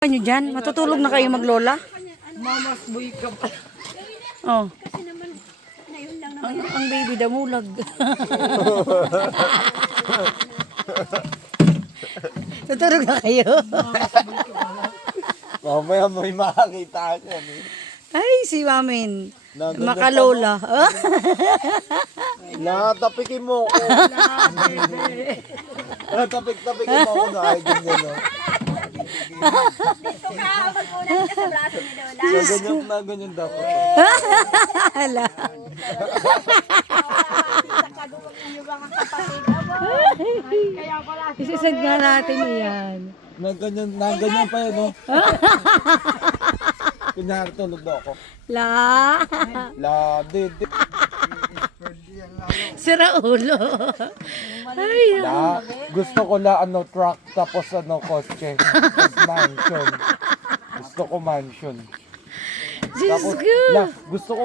Ano dyan? Matutulog na kayo maglola? Mamas boy ka pa. Oh. Ang baby damulag. Tutulog na kayo? Mamaya may makakita siya. Ay, si Mamin. Makalola. Natapikin mo ko. Natapik-tapikin mo ako na ay ganyan. No? Dito ka, mag-unan ka sa braso ni Lola. So, ganyan na ganyan dapat. Hala. Kaya pala. Isisend nga natin yan. Na ganyan pa yun, no? Kunyari tulog na ako. La. Di. Sira ulo. Ay, Gusto ko truck, tapos kotse. Tapos mansion. Gusto ko mansion. Diyos Tapos, ko. gusto ko,